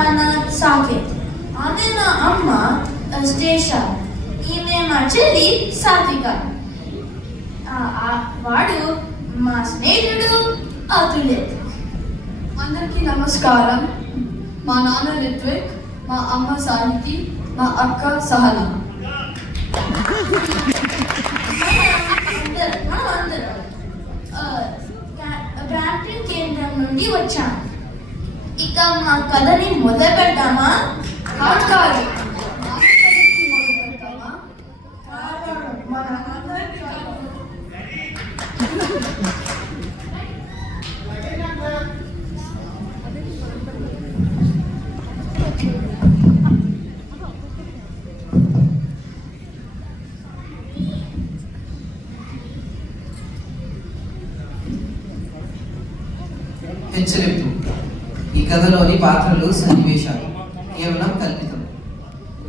నాన్న సాకేత్, ఆమె మా అమ్మ స్టేష, ఈమె మా చెల్లి సాత్విక, వాడు మా స్నేహితుడు అతులేత్. అందరికీ నమస్కారం. మా నాన్న రిత్విక్, మా అమ్మ సాహితి, మా అక్క సహన. గ్రాండ్ కేంద్రం నుండి వచ్చాం. ఇక మా కథని మొదలు పెడతామా? కాదు, హెచ్చరిక. ఈ కథలోని పాత్రలు సన్నివేశాలు కేవలం కల్పితం.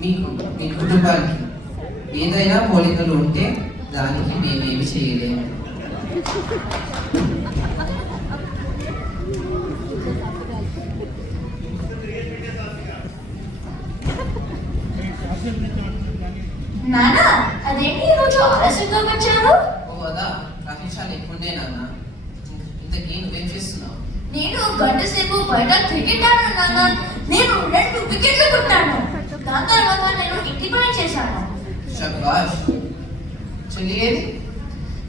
మీకు మీ కుటుంబానికి ఏదైనా పోలికలు ఉంటే దానికి మేమేమి చేయలేము. నానా, అదేంటి ఈరోజు ఆలస్యంగా వచ్చారు? ఓ అదా, ట్రాఫిక్ చాలా ఎక్కువనే నాన్న. ఇంతకీ నువ్వేం చేస్తున్నావు? నేను గంట సేపు బయట క్రికెట్ ఆడాను నాన్న. నేను 2 వికెట్లు కొట్టాను. దాని తర్వాత నేను ఇంటి పని చేశాను. శభాష్. చెల్లి ఏది?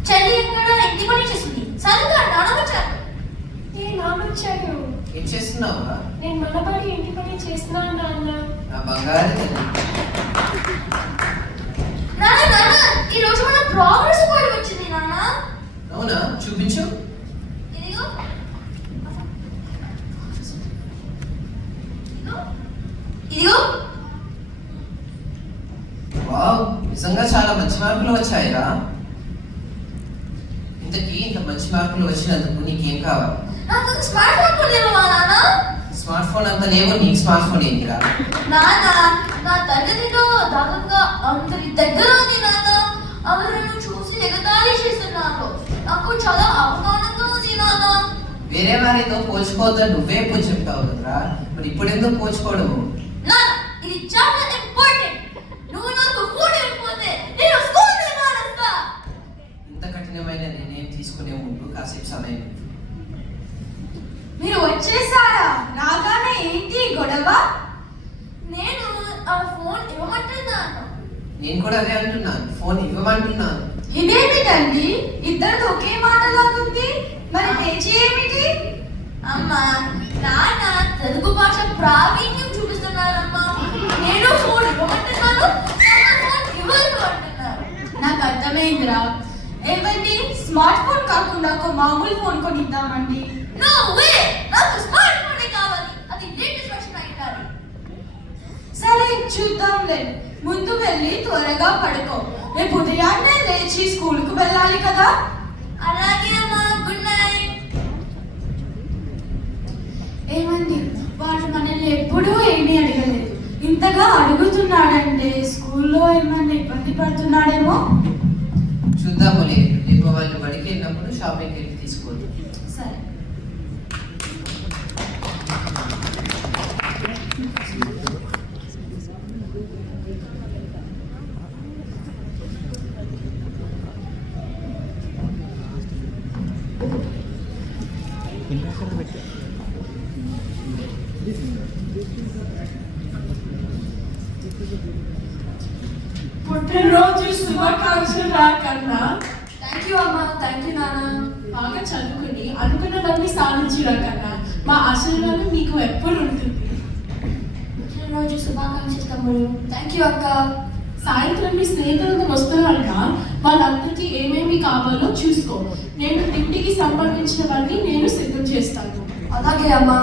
చెల్లి ఎక్కడ ఇంటి పని చేసింది. సరిగ్గా నాన్న వచ్చారు. నాన్నొచ్చాడు. ఏం చేస్తున్నావురా? నేను మనబడి ఇంటి పని చేస్తున్నాను నాన్న. నా బంగారు తల్లి. నాన్న నాన్న, ఈ రోజు మన ప్రోగ్రెస్ రిపోర్ట్ వచ్చింది నాన్న. అవునా? చూపించు. ఇదిగో ఇదిగో. వావ్, నిజంగా చాలా మంచి మార్కులు వచ్చాయిరా. ఇంతకీ ఇంత మంచి మార్కులు వచ్చినందుకు నీకేం కావాలి? నాకు స్మార్ట్ ఫోన్ కొనివ్వవా నాన్న? స్మార్ట్ ఫోన్ అంత లేవో నీకు స్మార్ట్ ఫోన్ ఏంటిరా? నాన్న, నా తరగతిలో దాదాపుగా అందరి దగ్గర ఉంది నాన్న. అందరూ నన్ను చూసి ఎగతాళి చేస్తున్నారు. నాకు చాలా అవమానంగా ఉంది నాన్న. వేరే వారితో పోల్చుకోవద్దని నువ్వే ఎప్పుడు చెప్తావు కదరా, మరి ఇప్పుడు ఎందుకు పోల్చుకోవడము? నాన్న, ఇది చాలా ఇంపార్టెంట్. నువ్వు నాకు ఫోన్ ఇవ్వకపోతే నేను స్కూల్ మానేస్తా. ఇంత కఠినమైన నిర్ణయం తీసుకునే ముందు కాసేపు సమయం ఇవ్వు. మీరు వచ్చేసారా? రాగానే ఏంటి గొడవ? నేను ఆ ఫోన్ ఇవ్వమంటున్నాను. నేను కూడా అదే అంటున్నాను, ఫోన్ ఇవ్వమంటున్నాను. ఇదేమిటండి, ఇద్దరు ఒకే మాట లాగుంది. మరి పేచీ ఏమిటి? అమ్మా, నాన్న తెలుగు భాష ప్రావీణ్యం చూపిస్తున్నారమ్మా. నేను ఫోన్ ఇవ్వమంటున్నాను, నాన్న ఫోన్ ఇవ్వరు అంటున్నారు. నాకు అర్థమైందిరా. ఏమండి, స్మార్ట్ ఫోన్ కాకుండా ఒక మామూలు ఫోన్ కొనిద్దామండి. నో వే, నాకు స్మార్ట్ ఫోన్ కావాలి. అది లేటెస్ట్ వర్షన్ అయ్యాలి. సరే చూద్దాంలే. ముందు వెళ్ళి త్వరగా పడుకో. రేపు ఉదయాన్నే లేచి స్కూల్కు వెళ్ళాలి కదా. అలాగే అమ్మా, గుడ్ నైట్. ఏమండి, వాడు మనల్ని ఎప్పుడూ ఏమీ అడగలేదు. ఇంతగా అడుగుతున్నాడంటే స్కూల్లో ఏమన్నా ఇబ్బంది పడుతున్నాడేమో. చూద్దాములే, రేపు వాళ్ళు బడికి వెళ్ళినప్పుడు షాపింగ్కి వెళ్ళి తీసుకోవద్దు. సరే. పుట్టినరోజు శుభాకాంక్షలు రాకన్నా. థ్యాంక్ యూ అమ్మా. థ్యాంక్ యూ నాన్న. బాగా చదువుకుని అనుకున్నవన్నీ సాధించురా కన్నా. మా ఆశీర్వాదం మీకు ఎప్పుడు ఉంటుంది. పుట్టినరోజు శుభాకాంక్షలు తమ్ముడు. థ్యాంక్ యూ అక్క. సాయంత్రం మీ స్నేహితులతో వస్తున్నారుగా, వాళ్ళందరికీ ఏమేమి కావాలో చూసుకో. నేను ఇంటికి సంబంధించినవన్నీ నేను సిద్ధం చేస్తాను. అలాగే అమ్మా.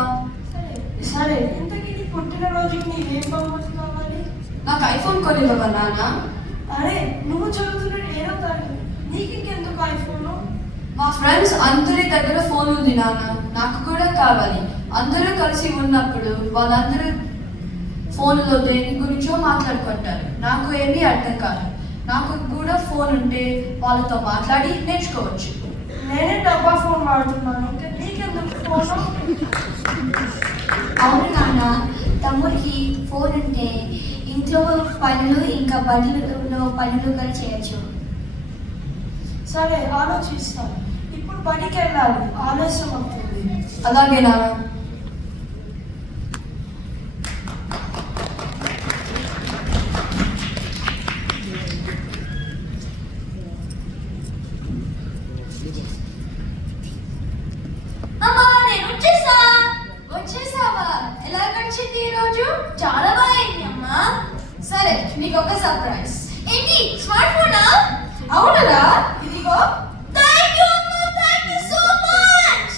సరే, ఇంతకీ నీ పుట్టినరోజుకి నీకేం బహుమతి కావాలి? నాకు ఐఫోన్ కొనివ్వవా నాన్న? అరే, నువ్వు చదువుతున్న ఏదో తరగతి, నీకు ఇంకెందుకు ఐఫోను? మా ఫ్రెండ్స్ అందరి దగ్గర ఫోన్ ఉంది నాన్న. నాకు కూడా కావాలి. అందరూ కలిసి ఉన్నప్పుడు వాళ్ళందరూ ఫోన్లో దేని గురించో మాట్లాడుకుంటారు. నాకు ఏమీ అర్థం కాదు. నాకు కూడా ఫోన్ ఉంటే వాళ్ళతో మాట్లాడి నేర్చుకోవచ్చు. నేనే డబ్బా ఫోన్ వాడుతున్నాను, నీకెందుకు ఫోను? అవును నాన్న, తమ తమ్ముడికి ఫోన్ ఉంటే ఇంట్లో పనులు ఇంకా బడిలో పనులు కూడా చేయొచ్చు. సరే ఆలోచిస్తాను. ఇప్పుడు పనికి వెళ్ళాలి, ఆలస్యం అవుతుంది. అలాగే నాన్న. అమ్మా నేను వచ్చేసావా? ఎలా గడిచింది ఈ రోజు? చాలా బాగుంది అమ్మా. సరే నీకు ఒక సర్ప్రైజ్. ఏంటి స్మార్ట్ ఫోనా? అవునరా, ఇదిగో. థ్యాంక్ యూ అమ్మా, థ్యాంక్ యూ సో మచ్.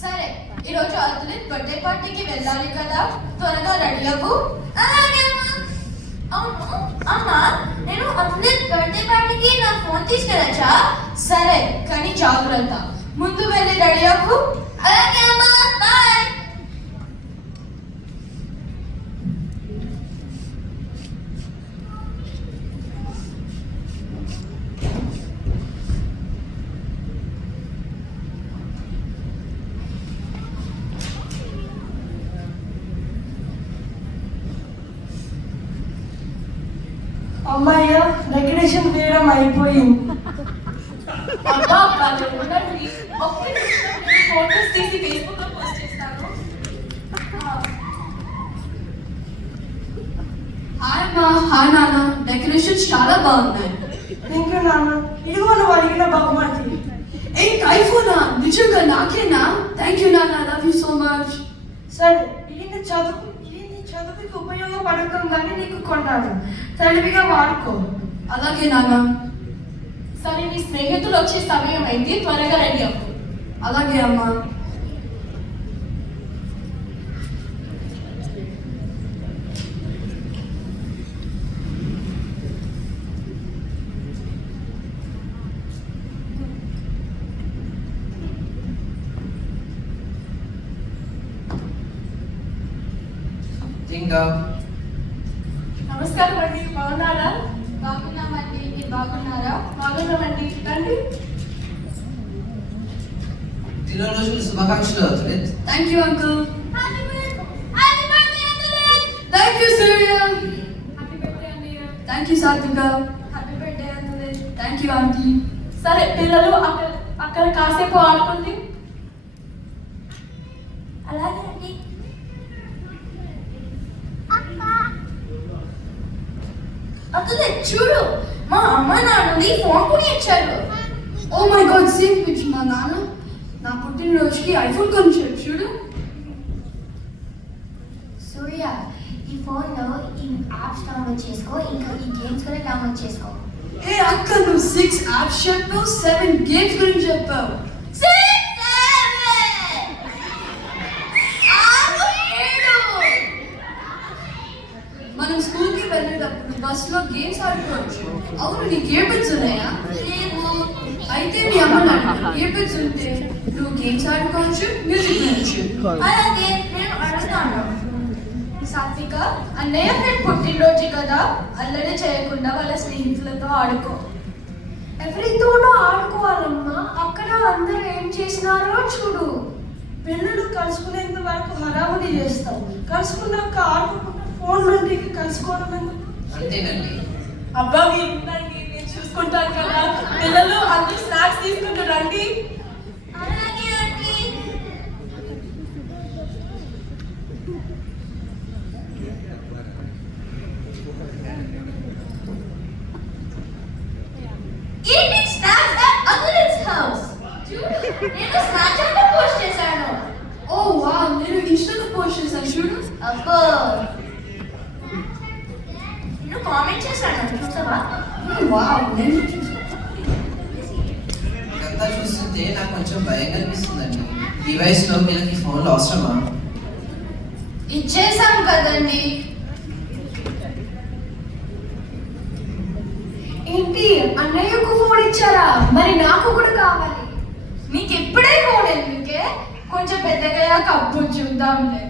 సరే ఈరోజు అతులిత్ బర్త్డే పార్టీకి వెళ్ళాలి కదా, త్వరగా రెడీ అవ్వు. అలాగే అమ్మా. అవును అమ్మా, నేను అత్లెట్ బర్త్డే పార్టీకి నా ఫోన్ తీసుకెళ్ళచ్చా? సరే కానీ జాగ్రత్త, ముందు వెళ్ళి రెడీ అవ్వు. అలాగే అమ్మా, బాయ్. అమ్మయ్య, డెకరేషన్ వేయడం అయిపోయింది. అబ్బా వాళ్ళు ఉండండి, ఒక్క నిమిషం నేను ఫోటోస్ తీసి ఫేస్బుక్ లో పోస్ట్ చేస్తాను. హాయ్ అమ్మా, హాయ్ నాన్న, డెకరేషన్స్ చాలా బాగున్నాయి. థ్యాంక్ యూ నాన్న. ఇదిగో నువ్వు అడిగిన బహుమతి. ఏ ఐఫోనా? నిజంగా నాకేనా? థ్యాంక్ యూ నాన్న, I love you so much. సరే, ఇది నీ చదువుకి ఉపయోగపడుతుందని నీకు కొన్నాను. తెలివిగా వాడుకో. అలాగే నాన్న. సరే నీ స్నేహితులు వచ్చే సమయం అయింది, త్వరగా రెడీ అవ్వు. అలాగే అమ్మా. ఇంకా నమస్కారం అండి, బాగున్నారా? బాగున్నామండి, మీరు బాగున్నారా? బాగున్నామండి, రండి. పుట్టినరోజు శుభాకాంక్షలు Atulith. Thank you uncle. Happy birthday అత్లెట్. Thank you Surya. Happy birthday అన్నయ్య. Thank you Satvika. Happy birthday అన్నది. Thank you aunty. సరే పిల్లలు అక్కడ కాసేపు ఆడుకోండి. అలాగే అండి. అత్లెట్ చూడు, మా అమ్మ నాన్నది ఫోన్ కొని ఇచ్చారు. Oh my god, same pitch. మా నాన్న నా పుట్టినరోజుకి ఐఫోన్ కొనిచ్చాడు చూడు. సూర్య, ఈ ఫోన్లో ఈ యాప్స్ డౌన్లోడ్ చేసుకో, ఇంకా ఈ గేమ్స్ కూడా డౌన్లోడ్ చేసుకో. ఏ అక్క, నువ్వు 6 యాప్స్ చెప్పావు, 7 గేమ్స్ గురించి చెప్పావు. 6, 7, 6, 7. మనం స్కూల్కి వెళ్ళేటప్పుడు బస్సులో గేమ్స్ ఆడుకోవచ్చు. అవును, నీకు ఇయర్ బడ్స్ ఉన్నాయా? లేవు. అయితే మీ అమ్మ నాన్న ఇయర్ బడ్స్ ఉంటే నువ్వు గేమ్స్ ఆడుకోవచ్చు, మ్యూజిక్ వినొచ్చు. అలాగే నేను అడుగుతాను. సాత్విక, అన్నయ్య ఫ్రెండ్ పుట్టినరోజు కదా, అల్లరి చేయకుండా వాళ్ళ స్నేహితులతో ఆడుకో. ఎవరితోనూ ఆడుకోవాలమ్మా. అక్కడ అందరూ ఏం చేసినారో చూడు. పిల్లలు కలుసుకునేంత వరకు హడావుడి చేస్తావు. కలుసుకున్నాక ఆడుకోకుండా ఫోన్లోకి కలుసుకోవడం ఎందుకు? అంతేనండి. అబ్బా మీరు ఉండండి, నేను చూసుకుంటాను కదా. పిల్లలు అందరూ స్నాక్స్ తీసుకుంటూ రండి. అలాగే ఆంటీ. ఈటింగ్ స్నాక్స్ అట్ అత్లెట్స్ హౌస్. చూడు, నేను స్నాప్చాట్ లో పోస్ట్ చేశాను. ఓ వావ్, నేను ఇన్స్టాలో పోస్ట్ చేశాను చూడు. అబ్బో, నేను కామెంట్ చేశాను, చూసావా? వావ్, నేను చూసాను. ఇదంతా చూస్తుంటే నాకు కొంచెం భయంగా అనిపిస్తుందండి. ఈ వయసులో వీళ్ళకి ఫోన్లు అవసరమా? ఇచ్చేసాం కదండి. ఏంటి, అన్నయ్యకు ఫోన్ ఇచ్చారా? మరి నాకు కూడా కావాలి. నీకు ఎప్పుడే ఫోన్ ఎందుకే? కొంచెం పెద్దగా అప్పుడు చూద్దాంలే.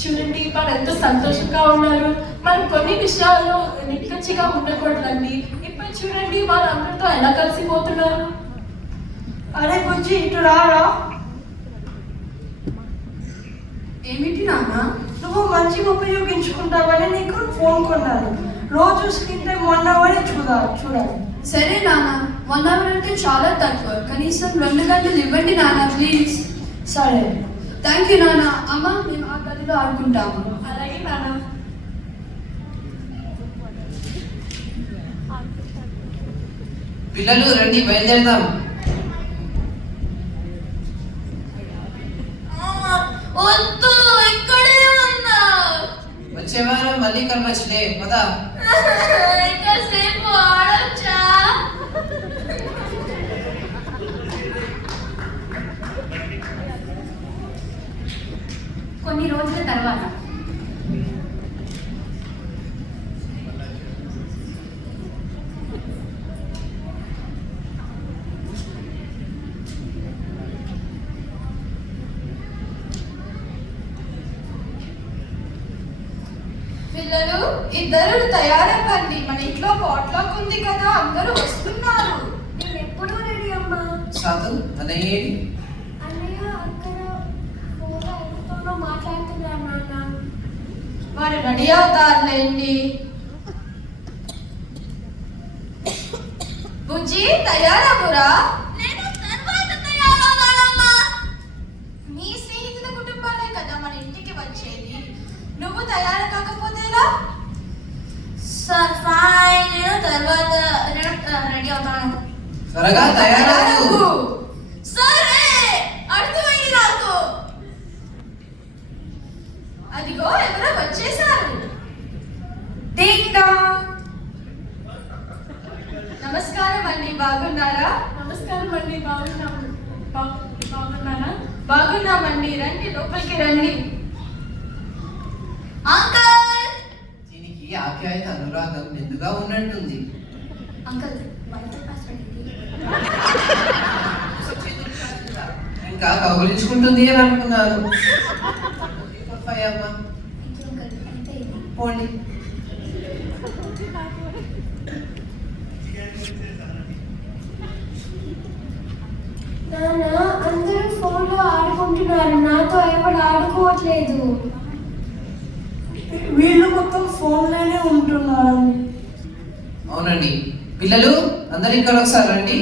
చూడండి వాళ్ళు ఎంత సంతోషంగా ఉన్నారు. మనం కొన్ని విషయాల్లో నిక్కచ్చిగా ఉండకూడదండి. ఇప్పుడు చూడండి వాళ్ళందరితో ఎలా కలిసిపోతున్నారు. అరే బుజ్జి, ఇటు రారా. ఏమిటి నాన్న? నువ్వు మంచిగా ఉపయోగించుకుంటావని నీకు ఫోన్ కొన్నాను. రోజు స్క్రీన్ టైం 1 అవర్ చూడాలి. సరే నాన్న, 1 అవర్ అంటే చాలా తక్కువ. కనీసం 2 గంటలు ఇవ్వండి నాన్న, ప్లీజ్. సరే. థ్యాంక్ యూ నాన్న. అమ్మ, మేము ఆ గదిలో ఆడుకుంటాము. అలాగే నాన్న. పిల్లలు రండి, బయలుదేరదాం. వద్దు, ఇక్కడే ఉన్నా. వచ్చే వారం మళ్ళీ కలవచ్చులే, పద. ఇంకా సేపు ఆడొచ్చా? కొన్ని రోజుల తర్వాత పిల్లలు, ఇద్దరు తయారవ్వండి. మన ఇంట్లో పాట్లాక్ ఉంది కదా, అందరూ వస్తున్నారు. నేను ఎప్పుడూ రెడీ అమ్మా. సాధు అన్నయ్య ఏడి? అన్నయ్య అక్కడ ఫోన్లో ఎవరితోనో మాట్లాడుతున్నారు నాన్న. వారు రెడీ అవుతారులేండి. బుజ్జి, తయారవురా. నేను తర్వాత తయారవుతానమ్మా. నీ స్నేహితుల కుటుంబాలే కదా మన ఇంటికి వచ్చేది. నువ్వు తయారు కాకపోతే ఎలా? సార్ ఫైన్, నేను తర్వాత రెడీ అవుతాను. త్వరగా తయారవు. సరే, అర్థమైంది నాకు. అదిగో ఎవరో వచ్చేసారు. నమస్కారం అండి, బాగున్నారా? నమస్కారం అండి. బాగున్నారా? బాగున్నామండి, రండి లోపలికి రండి. అంకల్, దీనికి ఆప్యాయత అనురాగం మెందుగా ఉన్నట్టుంది. అంకుల్ వైఫై పాస్వర్డ్ ఇది. ఇంకా కౌగులించుకుంటుంది అని అనుకున్నాను. అమ్మా, థ్యాంక్ యూ అంకుల్. అంతే ఇది. పోండి. నాన్న, అందరూ ఫోన్లో ఆడుకుంటున్నారు, నాతో ఎవరు ఆడుకోవట్లేదు. వీళ్ళు మొత్తం ఫోన్లోనే ఉంటున్నారు. అవునండి. పిల్లలు అందరు ఇక్కడ ఒకసారి రండి.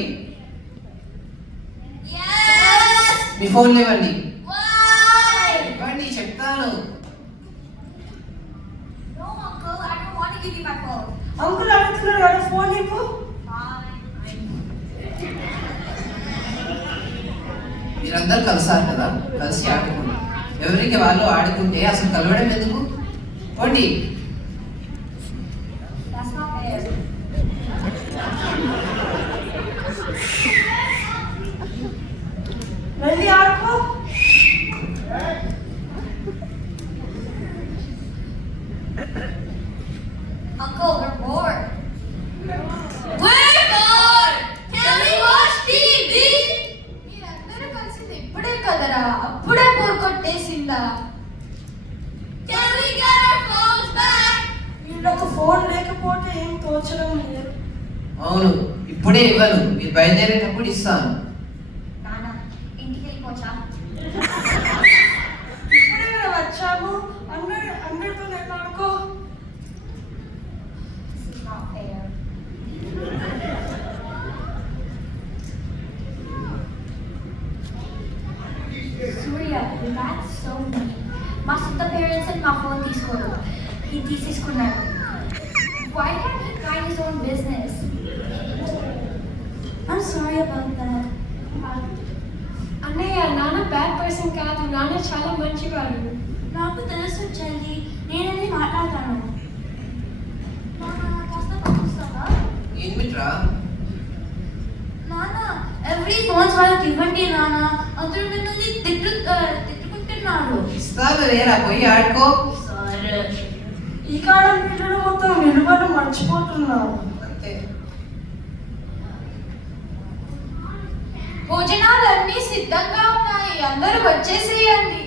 yes. మీ ఫోన్లు ఇవ్వండి. Why? ఇవ్వండి, చెప్తాను. No, uncle, I don't want to give you my phone. Uncle అడుగుతున్నారు కదా, ఫోన్ ఇవ్వు. మీరందరూ కలిసారు కదా, కలిసి ఆడుకోండి. ఎవరికి వాళ్ళు ఆడుకుంటే అసలు కలవడం ఎందుకు? పోండి. That's not fair. వెళ్ళి ఆడుకో. Uncle, we're bored. We're bored. Can we watch TV? మీరందరూ కలిసింది ఇప్పుడే కదరా, అప్పుడే బోర్ కొట్టేసిందా? Can we get our phones back? వీళ్ళకు ఫోన్ లేకపోతే ఏం తోచడం లేదు. అవును, ఇప్పుడే ఇవ్వను. మీరు బయలుదేరేటప్పుడు ఇస్తాను. నాన్న, ఇంటికి వెళ్ళిపోవచ్చా? ఇప్పుడే కదా వచ్చాము, అందరితో నేను ఆడుకో. This is not fair. Surya, that's so mean. మా సొంత పేరెంట్స్ అని మా ఫోన్ తీసుకోరు, ఇది తీసేసుకున్నాడు. Why can't he mind his own business? I'm sorry about that. అన్నయ్య, నాన్న బ్యాడ్ పర్సన్ కాదు, నాన్న చాలా మంచివాడు. నాకు తెలుసు చెల్లి, నేనని మాట్లాడతాను. నాన్న, కాస్త పంపిస్తావా? ఏమిట్రా? నాన్న, ఎవ్రీ ఫోన్స్ వాళ్ళకి ఇవ్వండి నాన్న. అందరూ మిమ్మల్ని తిట్టుకుంటున్నారు. ఇస్తాను లేరా, పోయి ఆడుకో. సరే. ఈ కాలం పిల్లలు మొత్తం విలువలు మర్చిపోతున్నారు. అంతే. భోజనాలన్నీ సిద్ధంగా ఉన్నాయి, అందరూ వచ్చేసేయండి.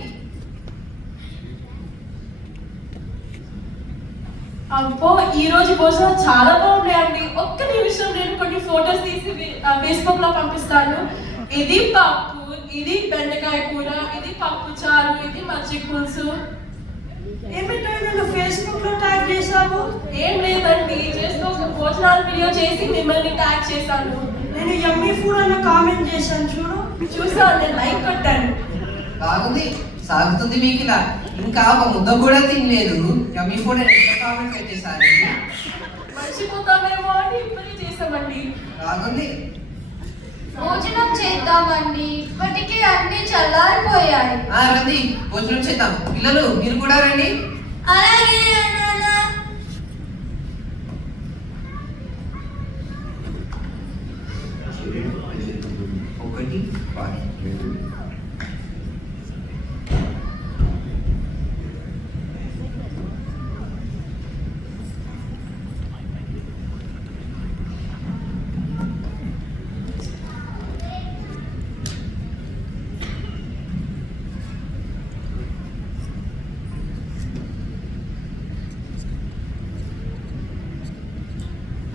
అబ్బో, ఈ రోజు భోజనం చాలా బాగున్నాయండి. ఒక్క నిమిషం, నేను కొన్ని ఫోటోస్ తీసి ఫేస్బుక్ లో పంపిస్తాను. ఇది పప్పు, ఇది బెండకాయ కూర, ఇది పప్పు చారు, ఇది మజ్జిగ పులుసు. ఏమిటో నన్ను ఫేస్బుక్ లో ట్యాగ్ చేశావు. ఏం లేదండి, జస్ట్ ఒక భోజనాల వీడియో చేసి మిమ్మల్ని ట్యాగ్ చేశాను. నేను యమ్మీ ఫుడ్ అన్న కామెంట్ చేశాను చూడు. చూసాను, నేను లైక్ కొట్టాను. బాగుంది, సాగుతుంది మీకు ఇలా. ఇంకా ఒక ముద్ద కూడా తినలేదు, యమ్మీ ఫుడ్ అని ఎంత కామెంట్ పెట్టేశారు. మర్చిపోతామేమో అని ఇప్పుడే చేసామండి. బాగుంది. భోజనం చేద్దామండి, ఇప్పటికే అన్ని చల్లారిపోయాయి. రండి భోజనం చేద్దాం. పిల్లలు మీరు కూడా రండి. అలాగే నాన్న. ఒకటి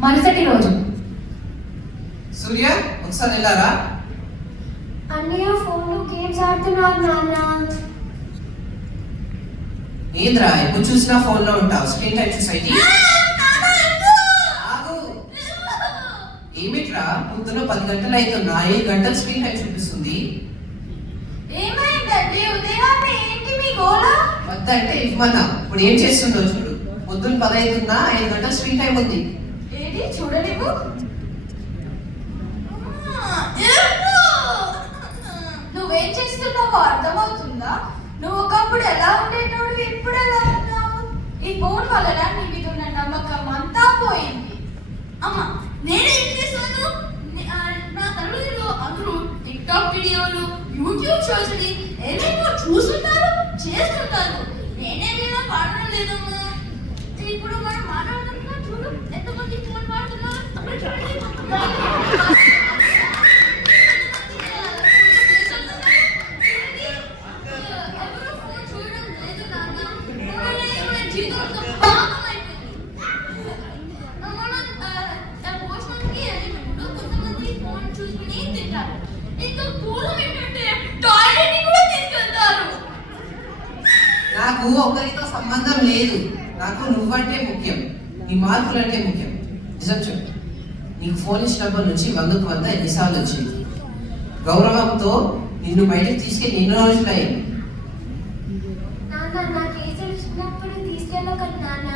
మరుసటి రోజు సూర్య ఒకసారి వెళ్ళారా? అన్నయ్య ఫోన్లో గేమ్స్ ఆడుతున్నారు నాన్న. ఏంద్రా ఎప్పుడు చూసినా ఫోన్ లో ఉంటావు? స్క్రీన్ టైం సొసైటీ ఏమిట్రా? పొద్దున 10 గంటలు అవుతున్నా 7 గంటలు స్క్రీన్ టైం చూపిస్తుంది. ఏమైందండి ఉదయాన్నే ఏంటి మీ గోళ? వద్దంటే ఇవ్వమన్నా. ఇప్పుడు ఏం చేస్తుందో చూడు. పొద్దున 10 అవుతున్నా 5 గంటలు స్క్రీన్ టైం ఉంది. ఏది చూడలేవు? నువ్వేం చేస్తున్నావో అర్థమవుతుందా? నువ్వు ఒకప్పుడు ఎలా ఉండేటోడు, ఇప్పుడు ఎలా ఉన్నావు? ఈ ఫోన్ వలన నీ మీద ఉన్న నమ్మకం అంతా పోయింది. అమ్మా నేనేం చేస్తాను? నా తల్లిలో అందరూ టిక్ టాక్ వీడియోలు, యూట్యూబ్ షోస్ ని ఏమేమో చూస్తుంటారు, చేస్తుంటారు. నేనే లేదా వాడడం లేదమ్మా. ఇప్పుడు మనం మాట్లాడుతున్నాం చూడు, ఎంతమంది ఫోన్ వాడుతున్నారు. అప్పుడు చూడండి. ఎవరు ఫోన్ చూడడం లేదు నాన్న. ఫోన్ మన జీవితంలో భాగం అయిపోయింది. భోజనానికి వెళ్ళినప్పుడు కొంతమంది ఫోన్ చూసుకుని తింటారు. ఇంకా పూలం ఏంటంటే టాయిలెట్ ని కూడా తీసుకెళ్తారు. నాకు ఒకరితో సంబంధం లేదు. నాకు నువ్వంటే ముఖ్యం, నీ మార్కులు అంటే ముఖ్యం. నిజం చెప్పు, నీకు ఫోన్ ఇచ్చినప్పటి నుంచి 100కు 100 ఎన్నిసార్లు వచ్చింది? గౌరవంతో నిన్ను బయటకు తీసుకెళ్ళి ఎన్నో రోజులు అయింది. నాన్న నా కేసులు చిన్నప్పుడు తీసుకెళ్ళకండి నాన్న.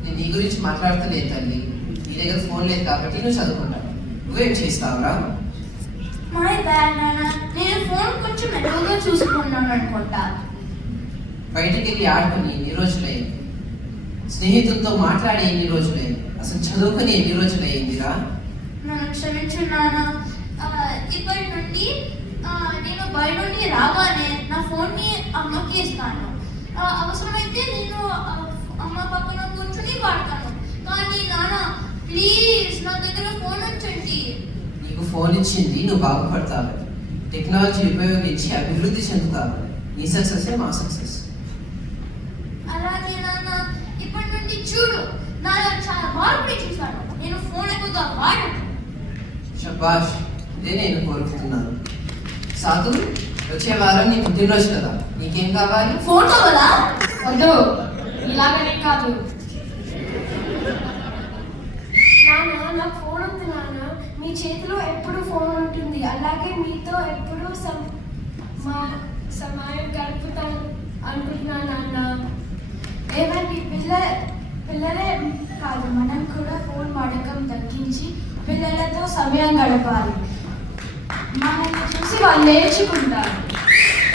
నేను నీ గురించి మాట్లాడతలేదు తల్లి. నీ దగ్గర ఫోన్ లేదు కాబట్టి నువ్వు చదువుకుంటావు. నువ్వేం చేస్తావురా? మై బ్యాడ్ నాన్న. నేను ఫోన్ కొంచెం ఎక్కువగా చూసుకున్నాను అనుకుంటా. బయటికి వెళ్ళి ఆడుకుని ఎన్ని రోజులైంది? స్నేహితులతో మాట్లాడి ఎన్ని రోజులైంది? అసలు చదువుకుని ఎన్ని రోజులైందిరా? నన్ను క్షమించు నాన్న. ఇప్పటి నుండి నేను బయట నుండి రాగానే నా ఫోన్ని అమ్మకి ఇస్తాను. అవసరమైతే నేను అమ్మ పక్కన కూర్చొని వాడతాను. కానీ నాన్న ప్లీజ్ నా దగ్గర ఫోన్ ఉంచండి. నీకు ఫోన్ ఇచ్చింది నువ్వు బాగుపడతావు, టెక్నాలజీ ఉపయోగించి అభివృద్ధి చెందుతావు. నీ సక్సెస్ మా సక్సెస్. అలాగే నాన్న, ఇప్పటి నుండి చూడు నాలో చాలా మార్పుని చూశాను. నేను ఫోన్ ఎక్కువగా వాడను. శబాష్, ఇదే నేను కోరుకుంటున్నాను. సాధు, వచ్చే వారం నీ పుట్టినరోజు కదా, నీకేం కావాలి? ఫోన్ కావాలా? వద్దు, ఇలాగనే కాదు. నాన్న నాకు ఫోన్ ఉంది నాన్న. మీ చేతిలో ఎప్పుడు ఫోన్ ఉంటుంది, అలాగే మీతో ఎప్పుడు సమయం గడుపుతాను అనుకుంటున్నాను నాన్న. ఏమండి పిల్లలే కాదు, మనం కూడా ఫోన్ వాడకం తగ్గించి పిల్లలతో సమయం గడపాలి. మనల్ని చూసి వాళ్ళు నేర్చుకుంటారు.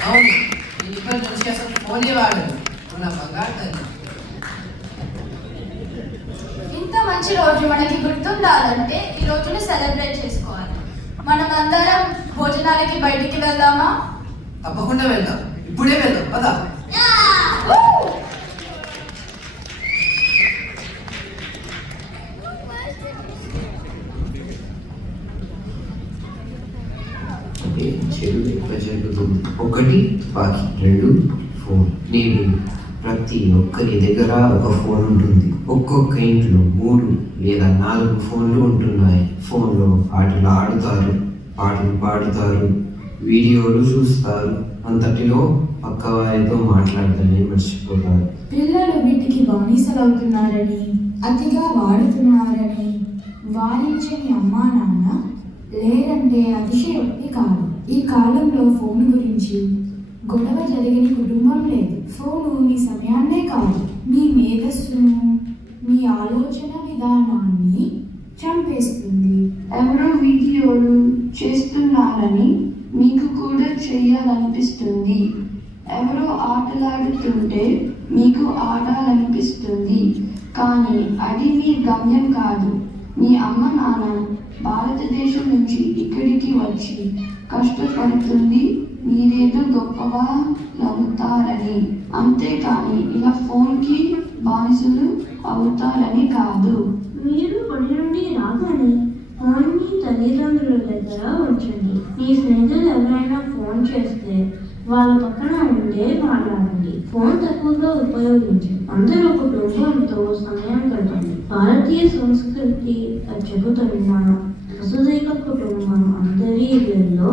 అవును, నేను ఇప్పటి నుంచి అసలు ఫోనే వాడను. నువ్వు నా బంగారు తల్లి. ఇంత మంచి రోజు మనకి గుర్తుండాలంటే ఈ రోజుని సెలబ్రేట్ చేసుకోవాలి. మనం అందరం భోజనాలకి బయటికి వెళ్దామా? తప్పకుండా వెళ్దాం, ఇప్పుడే వెళ్దాం పదా. చెడు ఎక్కువ జరుగుతుంది. 1 తుపాకీ, 2 ఫోన్. నేడు ప్రతి ఒక్కరి దగ్గర ఒక ఫోన్ ఉంటుంది. ఒక్కొక్క ఇంట్లో 3 లేదా 4 ఫోన్లు ఉంటున్నాయి. ఫోన్లో ఆటలు ఆడుతారు, పాటలు పాడుతారు, వీడియోలు చూస్తారు, అంతటిలో పక్కవారితో మాట్లాడతానే మర్చిపోతారు. పిల్లలు వీటికి బానిసలవుతున్నారని, అతిగా వాడుతున్నారని వారించని అమ్మా నాన్న లేరంటే అతిశయోక్తి కాదు. ఈ కాలంలో ఫోన్ గురించి గొడవ జరిగిన కుటుంబం లేదు. ఫోను మీ సమయాన్నే కాదు, మీ మేధస్సును, మీ ఆలోచన విధానాన్ని చంపేస్తుంది. ఎవరో వీడియోలు చేస్తున్నారని మీకు కూడా చేయాలనిపిస్తుంది. ఎవరో ఆటలాడుతుంటే మీకు ఆడాలనిపిస్తుంది. కానీ అది మీ గమ్యం కాదు. మీ అమ్మ నాన్న భారతదేశం నుంచి ఇక్కడికి వచ్చి కష్టపడుతుంది మీరేదో గొప్పగా నవ్వుతారని, అంతేకాని ఇలా ఫోన్కి బానిసలు అవుతారని కాదు. మీరు బడి నుండి రాగానే ఫోన్ మీ తల్లిదండ్రుల దగ్గర ఉంచండి. మీ స్నేహితులు ఎవరైనా ఫోన్ చేస్తే వాళ్ళ పక్కన ఉండే మాట్లాడండి. ఫోన్ తక్కువగా ఉపయోగించండి. అందరూ కుటుంబంతో సమయం గడపండి. భారతీయ సంస్కృతి చెబుతున్న వసుదైక కుటుంబం అందరి ఇళ్లలో